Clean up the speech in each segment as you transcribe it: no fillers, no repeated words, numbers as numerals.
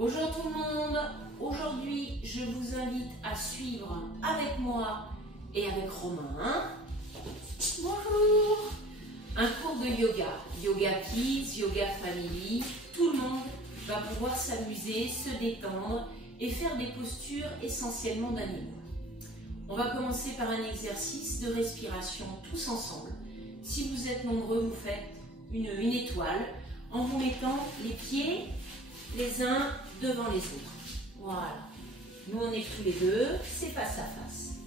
Bonjour tout le monde, aujourd'hui je vous invite à suivre avec moi et avec Romain, bonjour, un cours de yoga, yoga kids, yoga family, tout le monde va pouvoir s'amuser, se détendre et faire des postures essentiellement d'animaux. On va commencer par un exercice de respiration tous ensemble. Si vous êtes nombreux, vous faites une étoile en vous mettant les pieds les uns devant les autres. Voilà. Nous, on est tous les deux, c'est face à face.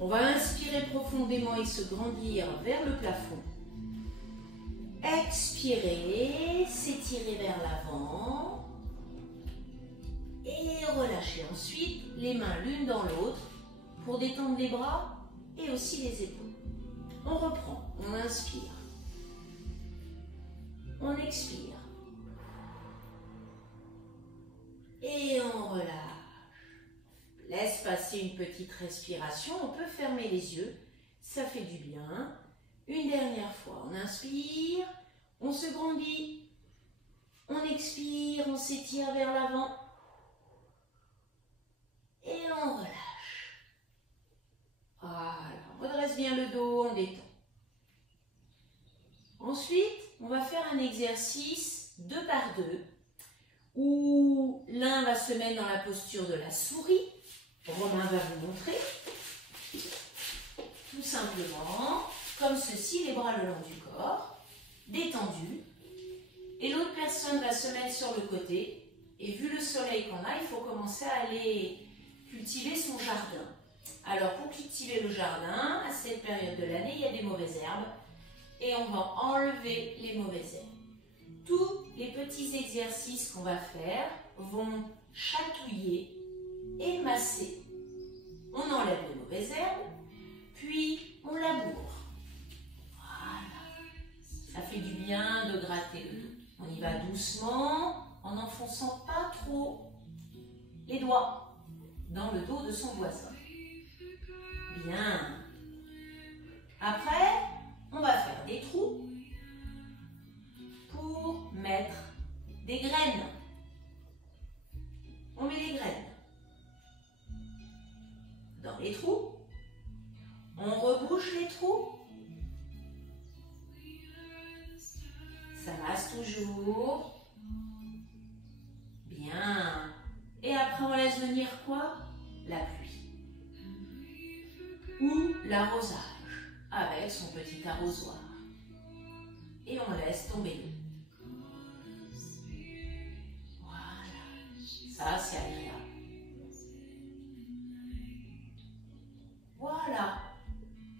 On va inspirer profondément et se grandir vers le plafond. Expirer, s'étirer vers l'avant. Et relâcher ensuite les mains l'une dans l'autre pour détendre les bras et aussi les épaules. On reprend, on inspire. On expire. Et on relâche. Laisse passer une petite respiration. On peut fermer les yeux. Ça fait du bien. Une dernière fois. On inspire. On se grandit. On expire. On s'étire vers l'avant. Et on relâche. Voilà. On redresse bien le dos. On détend. Ensuite, on va faire un exercice 2 par 2. Où l'un va se mettre dans la posture de la souris. Romain va vous montrer. Tout simplement, comme ceci, les bras le long du corps, détendus. Et l'autre personne va se mettre sur le côté. Et vu le soleil qu'on a, il faut commencer à aller cultiver son jardin. Alors, pour cultiver le jardin, à cette période de l'année, il y a des mauvaises herbes. Et on va enlever les mauvaises herbes. Tous les petits exercices qu'on va faire vont chatouiller et masser. On enlève les mauvaises herbes, puis on laboure. Voilà. Ça fait du bien de gratter le dos. On y va doucement, en n'enfonçant pas trop les doigts dans le dos de son voisin. Bien. Après, on va faire des trous pour mettre des graines. On met des graines dans les trous. On rebouche les trous. Ça masse toujours. Bien. Et après, on laisse venir quoi? La pluie. Ou l'arrosage avec son petit arrosoir. Et on laisse tomber l'eau. Ça, c'est agréable. Voilà.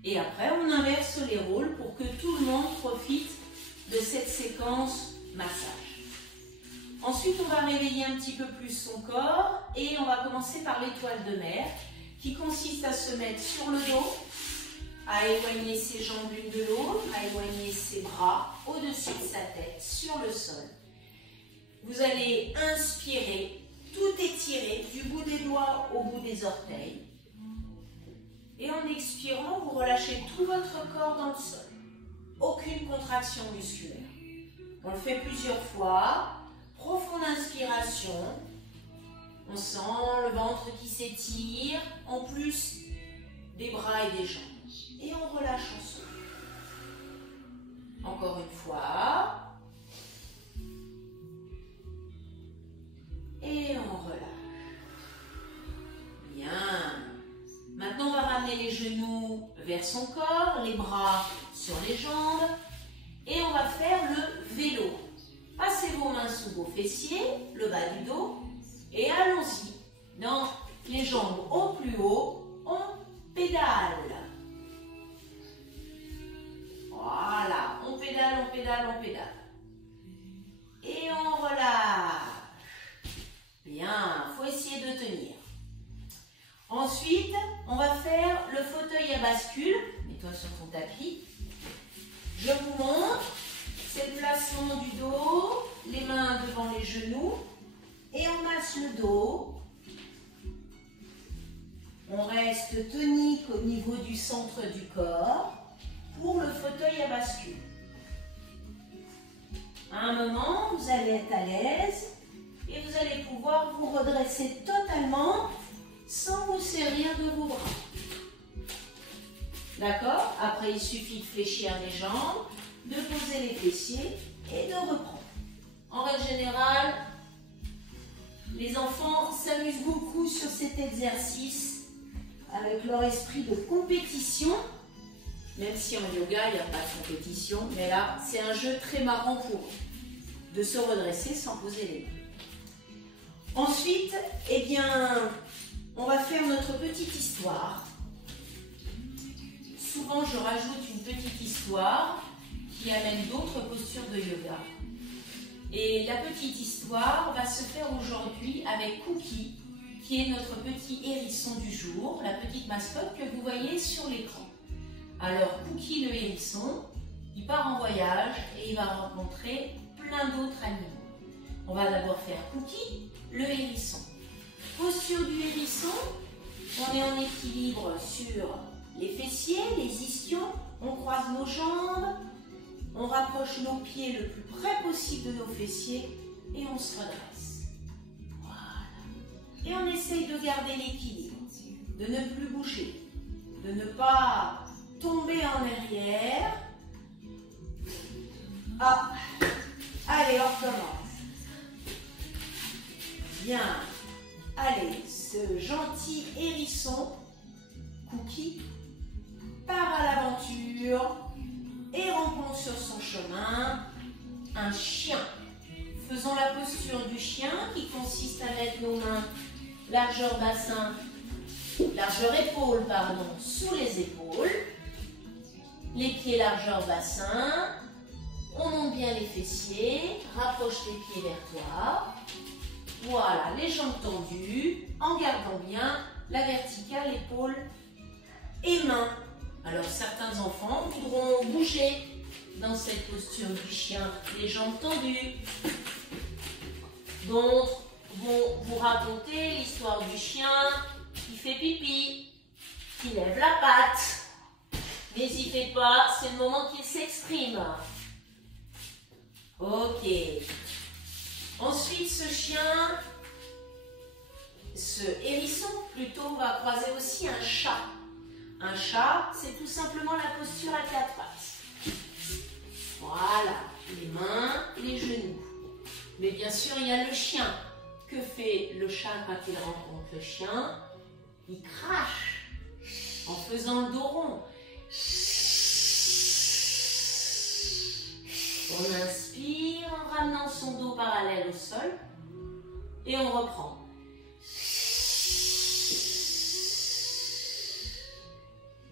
Et après, on inverse les rôles pour que tout le monde profite de cette séquence massage. Ensuite, on va réveiller un petit peu plus son corps et on va commencer par l'étoile de mer qui consiste à se mettre sur le dos, à éloigner ses jambes l'une de l'autre, à éloigner ses bras au-dessus de sa tête sur le sol. Vous allez inspirer. Tout étiré du bout des doigts au bout des orteils. Et en expirant, vous relâchez tout votre corps dans le sol. Aucune contraction musculaire. On le fait plusieurs fois. Profonde inspiration. On sent le ventre qui s'étire, en plus des bras et des jambes. Et on relâche en souffle. Encore une fois. Et on relâche. Bien. Maintenant, on va ramener les genoux vers son corps, les bras sur les jambes. Et on va faire le vélo. Passez vos mains sous vos fessiers, le bas du dos. Et allons-y. Dans les jambes au plus haut, on pédale. Voilà. On pédale, on pédale, on pédale. Et on relâche. Bien, il faut essayer de tenir. Ensuite, on va faire le fauteuil à bascule. Mets-toi sur ton tapis. Je vous montre. C'est le placement du dos, les mains devant les genoux. Et on masse le dos. On reste tonique au niveau du centre du corps pour le fauteuil à bascule. À un moment, vous allez être à l'aise et vous allez pouvoir redresser totalement sans vous servir de vos bras. D'accord? Après, il suffit de fléchir les jambes, de poser les fessiers et de reprendre. En règle générale, les enfants s'amusent beaucoup sur cet exercice avec leur esprit de compétition. Même si en yoga, il n'y a pas de compétition, mais là, c'est un jeu très marrant pour eux, de se redresser sans poser les mains. Ensuite, eh bien, on va faire notre petite histoire. Souvent, je rajoute une petite histoire qui amène d'autres postures de yoga. Et la petite histoire va se faire aujourd'hui avec Cookie, qui est notre petit hérisson du jour, la petite mascotte que vous voyez sur l'écran. Alors, Cookie le hérisson, il part en voyage et il va rencontrer plein d'autres animaux. On va d'abord faire Cookie, le hérisson. Posture du hérisson, on est en équilibre sur les fessiers, les ischions, on croise nos jambes, on rapproche nos pieds le plus près possible de nos fessiers et on se redresse. Voilà. Et on essaye de garder l'équilibre, de ne plus bouger, de ne pas tomber en arrière. Ah, allez, on recommence. Bien. Allez, ce gentil hérisson, Cookie, part à l'aventure et rencontre sur son chemin un chien. Faisons la posture du chien qui consiste à mettre nos mains largeur bassin, largeur épaule, pardon, sous les épaules. Les pieds largeur bassin. On monte bien les fessiers, rapproche les pieds vers toi. Voilà, les jambes tendues, en gardant bien la verticale, épaule et mains. Alors certains enfants voudront bouger dans cette posture du chien, les jambes tendues. D'autres vont vous raconter l'histoire du chien qui fait pipi, qui lève la patte. N'hésitez pas, c'est le moment qu'il s'exprime. Ok. Ensuite, ce chien, ce hérisson plutôt, va croiser aussi un chat. Un chat, c'est tout simplement la posture à quatre pattes. Voilà, les mains, les genoux. Mais bien sûr, il y a le chien. Que fait le chat quand il rencontre le chien? Il crache en faisant le dos rond. On inspire en ramenant son dos parallèle au sol et on reprend.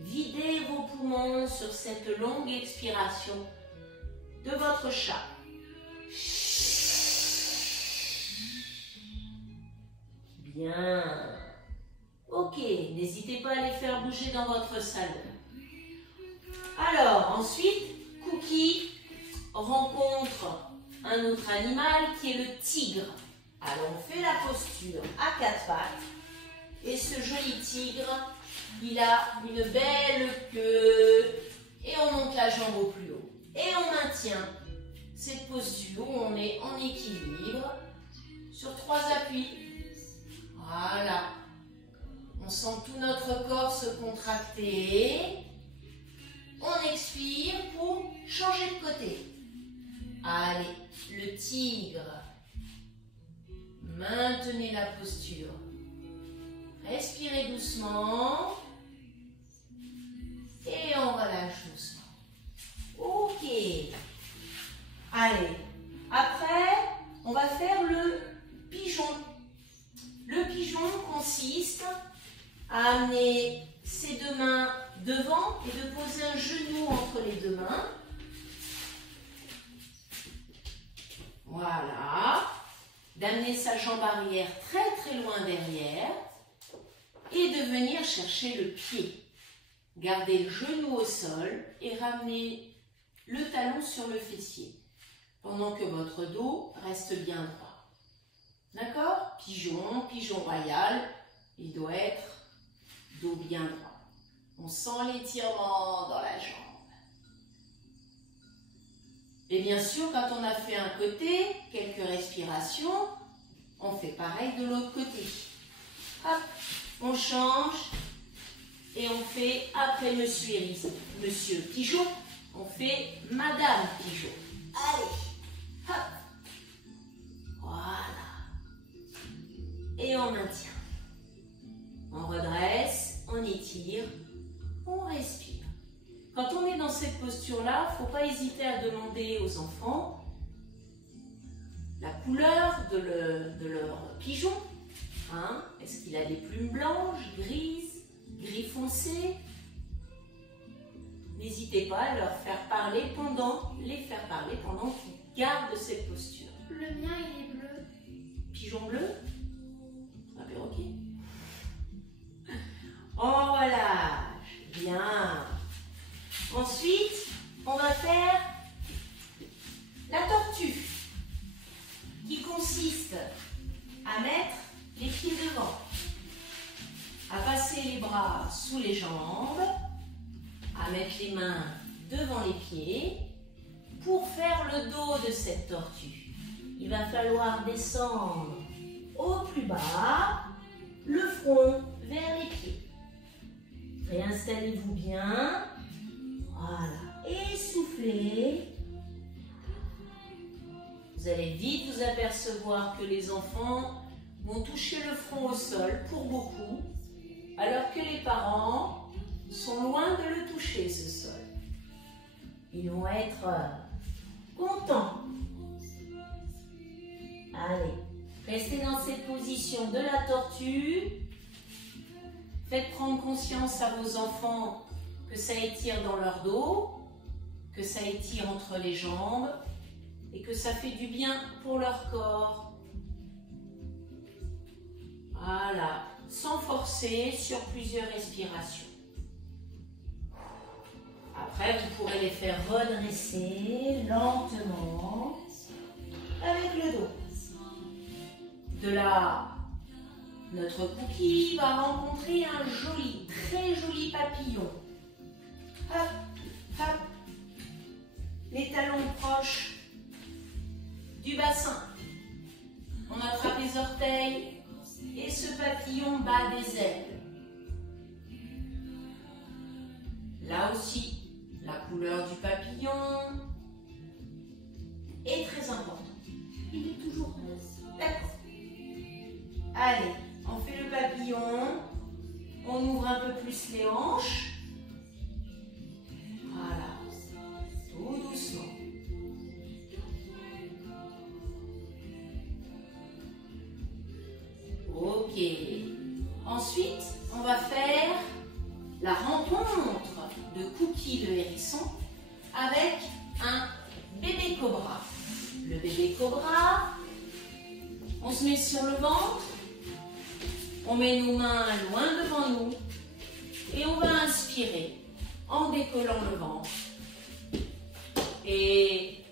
Videz vos poumons sur cette longue expiration de votre chat. Bien. Ok, n'hésitez pas à les faire bouger dans votre salon. Alors, ensuite, Cookie rencontre un autre animal qui est le tigre. Alors, on fait la posture à quatre pattes. Et ce joli tigre, il a une belle queue. Et on monte la jambe au plus haut. Et on maintient cette posture où on est en équilibre sur 3 appuis. Voilà. On sent tout notre corps se contracter. On expire pour changer de côté. Allez, le tigre. Maintenez la posture. Respirez doucement. Et on relâche doucement. Ok. Allez. Après, on va faire le pigeon. Le pigeon consiste à amener ses deux mains devant et de poser un genou entre les deux mains. Voilà. D'amener sa jambe arrière très très loin derrière et de venir chercher le pied. Gardez le genou au sol et ramenez le talon sur le fessier pendant que votre dos reste bien droit. D'accord? Pigeon, pigeon royal, il doit être dos bien droit. On sent l'étirement dans la jambe. Et bien sûr, quand on a fait un côté, quelques respirations, On fait pareil de l'autre côté. Hop, on change et on fait après Monsieur Hérisson, Monsieur Pigeot, on fait Madame Pigeot. Allez, hop, voilà. Et on maintient. On redresse, on étire, on respire. Quand on est dans cette posture-là, il ne faut pas hésiter à demander aux enfants la couleur de leur pigeon. Hein? Est-ce qu'il a des plumes blanches, grises, gris foncé? N'hésitez pas à les faire parler pendant qu'ils gardent cette posture. Le mien, il est bleu. Pigeon bleu? Un perroquet? En relâche. Bien. Ensuite, on va faire la tortue, qui consiste à mettre les pieds devant, à passer les bras sous les jambes, à mettre les mains devant les pieds. Pour faire le dos de cette tortue, il va falloir descendre au plus bas, le front vers les pieds. Réinstallez-vous bien. Voilà. Et soufflez. Vous allez vite vous apercevoir que les enfants vont toucher le front au sol pour beaucoup, alors que les parents sont loin de le toucher, ce sol. Ils vont être contents. Allez, restez dans cette position de la tortue. Faites prendre conscience à vos enfants que ça étire dans leur dos, que ça étire entre les jambes et que ça fait du bien pour leur corps. Voilà, sans forcer, sur plusieurs respirations. Après, vous pourrez les faire redresser lentement avec le dos. De là, notre Cookie va rencontrer un joli, très joli papillon. Hop, hop. Les talons proches du bassin. On attrape les orteils et ce papillon bat des ailes. Là aussi, la couleur du papillon est très importante. Il est toujours rose. D'accord. Allez, on fait le papillon. On ouvre un peu plus les hanches. Voilà. Tout doucement. Ok. Ensuite, on va faire la rencontre de Cookie le hérisson avec un bébé cobra. Le bébé cobra, on se met sur le ventre, on met nos mains loin devant nous et on va inspirer en décollant le ventre. Et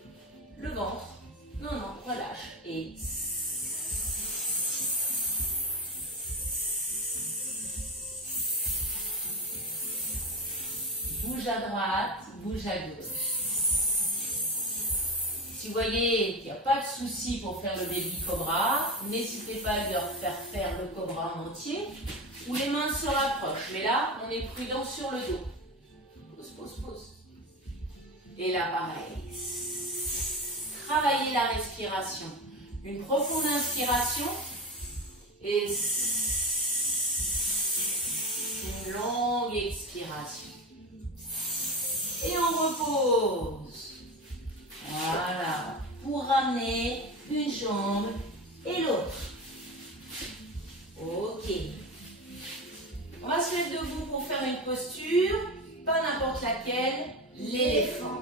le ventre, non, relâche. Et bouge à droite, bouge à gauche. Si vous voyez qu'il n'y a pas de souci pour faire le baby cobra, n'hésitez pas à leur faire le cobra en entier, où les mains se rapprochent. Mais là, on est prudent sur le dos. Pause, pause, pause. Et là, pareil. Travaillez la respiration. Une profonde inspiration et une longue expiration. Et on repose. Voilà. Pour ramener une jambe et l'autre. Ok. On va se mettre debout pour faire une posture. Pas n'importe laquelle. L'éléphant.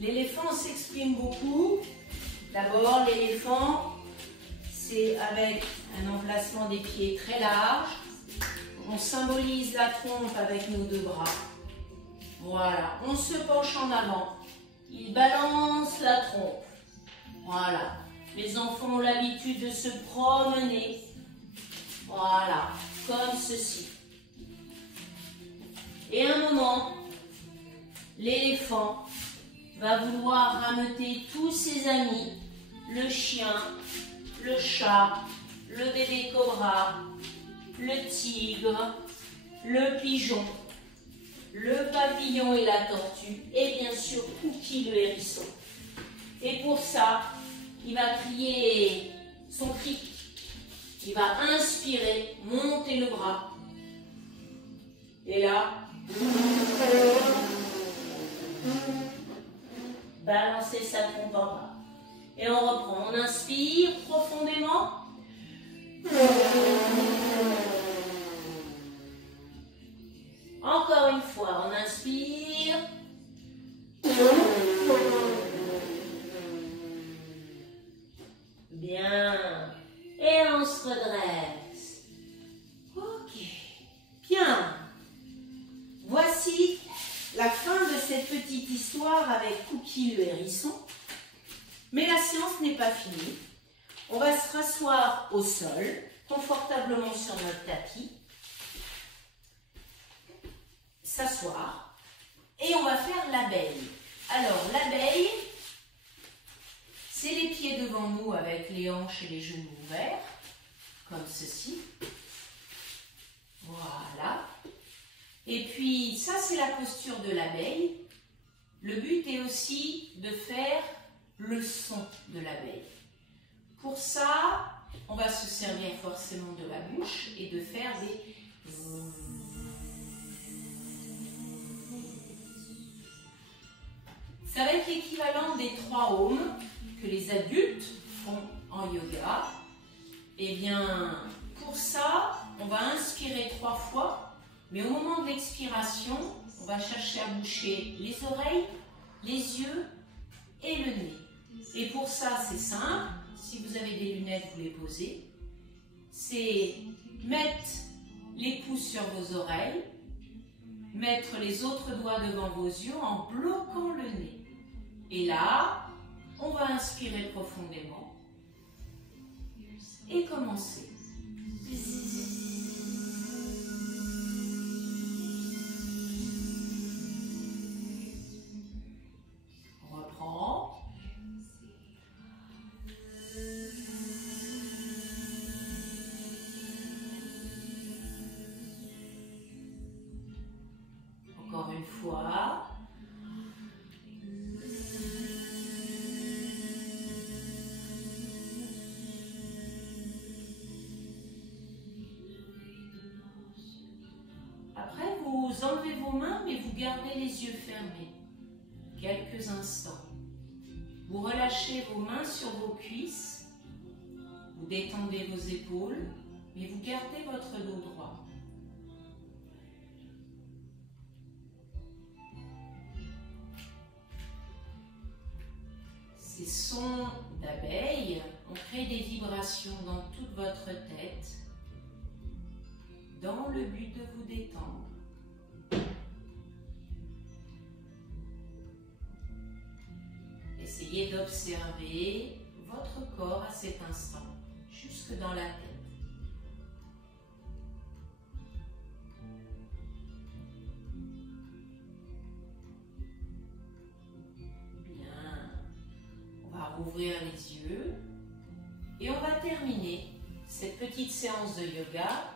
L'éléphant s'exprime beaucoup. D'abord, l'éléphant, c'est avec un emplacement des pieds très large. On symbolise la trompe avec nos deux bras. Voilà, on se penche en avant. Il balance la trompe. Voilà. Les enfants ont l'habitude de se promener. Voilà, comme ceci. Et à un moment, l'éléphant va vouloir rameuter tous ses amis, le chien, le chat, le bébé cobra, le tigre, le pigeon, le papillon et la tortue, et bien sûr Cookie le hérisson. Et pour ça, il va crier son cri. Il va inspirer, monter le bras. Et là, balancer sa trompe en bas. Et on reprend. On inspire profondément. Encore une fois, on inspire. Bien. Et on se redresse. Ok. Bien. Voici la fin de cette petite histoire avec Cookie le hérisson. Mais la séance n'est pas finie. On va se rasseoir au sol, confortablement sur notre tapis. S'asseoir. Et on va faire l'abeille. Alors, l'abeille, c'est les pieds devant nous avec les hanches et les genoux ouverts, comme ceci. Voilà. Et puis, ça, c'est la posture de l'abeille. Le but est aussi de faire le son de l'abeille. Pour ça, on va se servir forcément de la bouche et de faire des... Ça va être l'équivalent des 3 ohms que les adultes font en yoga. Et bien, pour ça, on va inspirer 3 fois, mais au moment de l'expiration, on va chercher à boucher les oreilles, les yeux et le nez. Et pour ça, c'est simple. Si vous avez des lunettes, vous les posez. C'est mettre les pouces sur vos oreilles, mettre les autres doigts devant vos yeux en bloquant le nez. Et là, on va inspirer profondément et commencer. On reprend. Encore une fois. Après, vous enlevez vos mains, mais vous gardez les yeux fermés quelques instants. Vous relâchez vos mains sur vos cuisses, vous détendez vos épaules, mais vous gardez votre dos droit. Ces sons d'abeilles ont créé des vibrations dans toute votre tête, dans le but de vous détendre. Essayez d'observer votre corps à cet instant, jusque dans la tête. Bien. On va rouvrir les yeux et on va terminer cette petite séance de yoga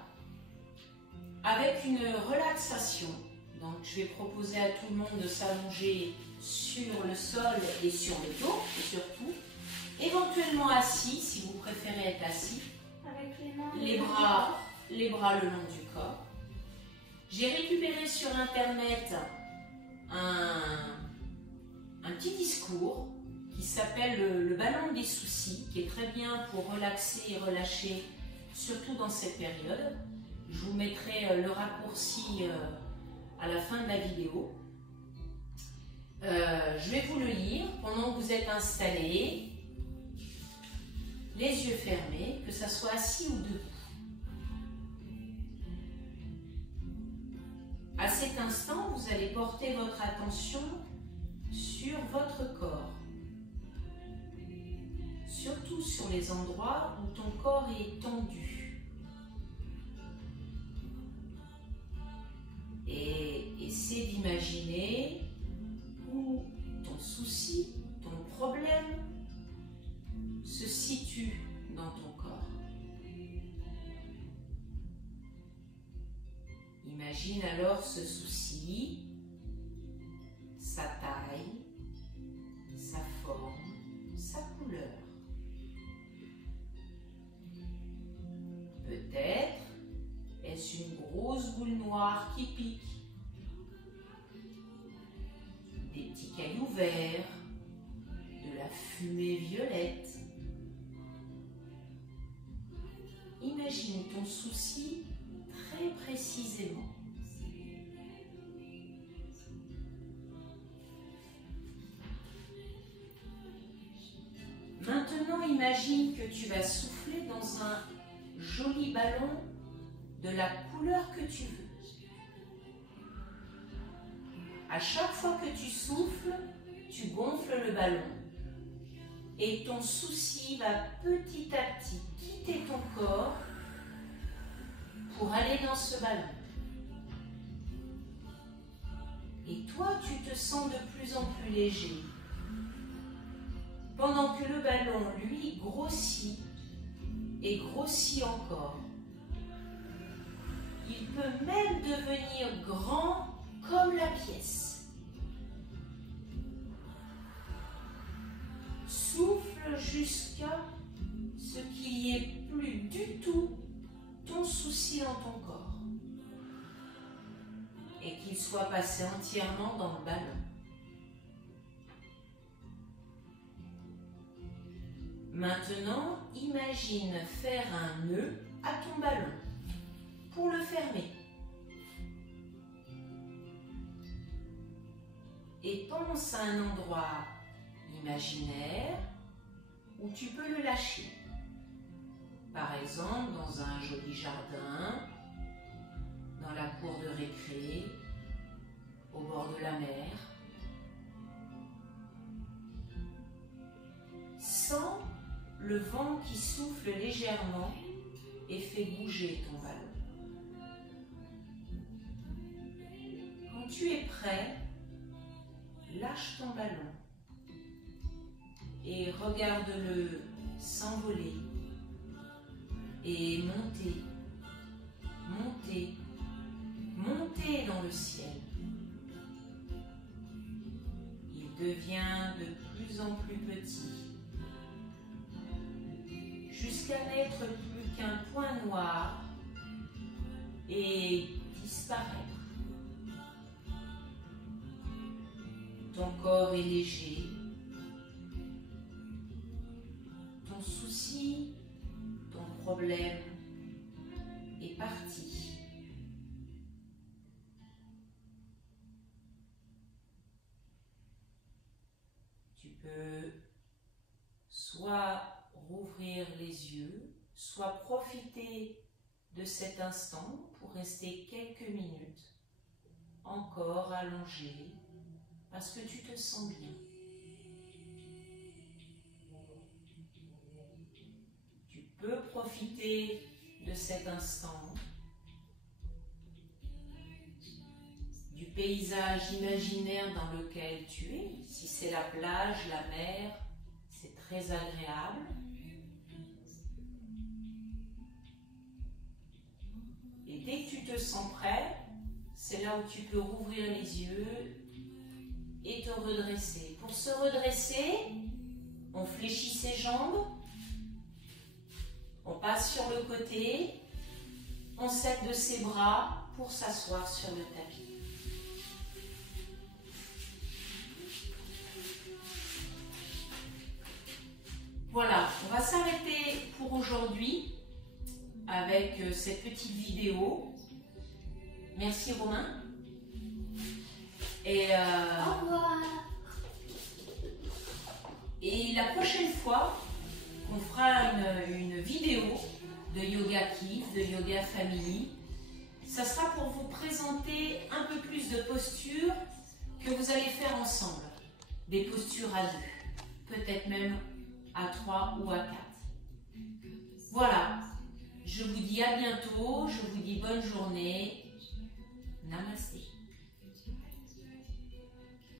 avec une relaxation. Donc, je vais proposer à tout le monde de s'allonger sur le sol et sur le dos, et surtout, éventuellement assis, si vous préférez être assis, Avec les mains. les bras le long du corps. J'ai récupéré sur Internet un petit discours qui s'appelle le ballon des soucis, qui est très bien pour relaxer et relâcher, surtout dans cette période. Je vous mettrai le raccourci à la fin de la vidéo. Je vais vous le lire pendant que vous êtes installés, les yeux fermés, que ça soit assis ou debout. À cet instant, vous allez porter votre attention sur votre corps, surtout sur les endroits où ton corps est tendu. Et essaie d'imaginer où ton souci, ton problème se situe dans ton corps. Imagine alors ce souci, sa taille, sa forme, sa couleur. Peut-être est-ce une grosse boule noire qui pique, des petits cailloux verts, de la fumée violette. Imagine ton souci très précisément. Maintenant, imagine que tu vas souffler dans un joli ballon de la couleur que tu veux. À chaque fois que tu souffles, tu gonfles le ballon et ton souci va petit à petit quitter ton corps pour aller dans ce ballon. Et toi, tu te sens de plus en plus léger, pendant que le ballon, lui, grossit et grossit encore. Il peut même devenir grand comme la pièce. Souffle jusqu'à ce qu'il n'y ait plus du tout ton souci dans ton corps et qu'il soit passé entièrement dans le ballon. Maintenant, imagine faire un nœud à ton ballon pour le fermer. Et pense à un endroit imaginaire où tu peux le lâcher. Par exemple, dans un joli jardin, dans la cour de récré, au bord de la mer. Sens le vent qui souffle légèrement et fait bouger ton ballon. Quand tu es prêt, lâche ton ballon et regarde-le s'envoler et monter, monter, monter dans le ciel. Il devient de plus en plus petit, jusqu'à n'être plus qu'un point noir et disparaître. Ton corps est léger, ton souci, ton problème est parti. Tu peux soit rouvrir les yeux, soit profiter de cet instant pour rester quelques minutes encore allongé parce que tu te sens bien. Tu peux profiter de cet instant, du paysage imaginaire dans lequel tu es. Si c'est la plage, la mer, c'est très agréable. Et dès que tu te sens prêt, c'est là où tu peux rouvrir les yeux et te redresser. Pour se redresser, on fléchit ses jambes, on passe sur le côté, on s'aide de ses bras pour s'asseoir sur le tapis. Voilà, on va s'arrêter pour aujourd'hui avec cette petite vidéo. Merci Romain. Et, Au revoir. Et la prochaine fois, on fera une vidéo de Yoga Kids, de Yoga Family. Ça sera pour vous présenter un peu plus de postures que vous allez faire ensemble. Des postures à deux, peut-être même à 3 ou à 4. Voilà, je vous dis à bientôt, je vous dis bonne journée. Namaste.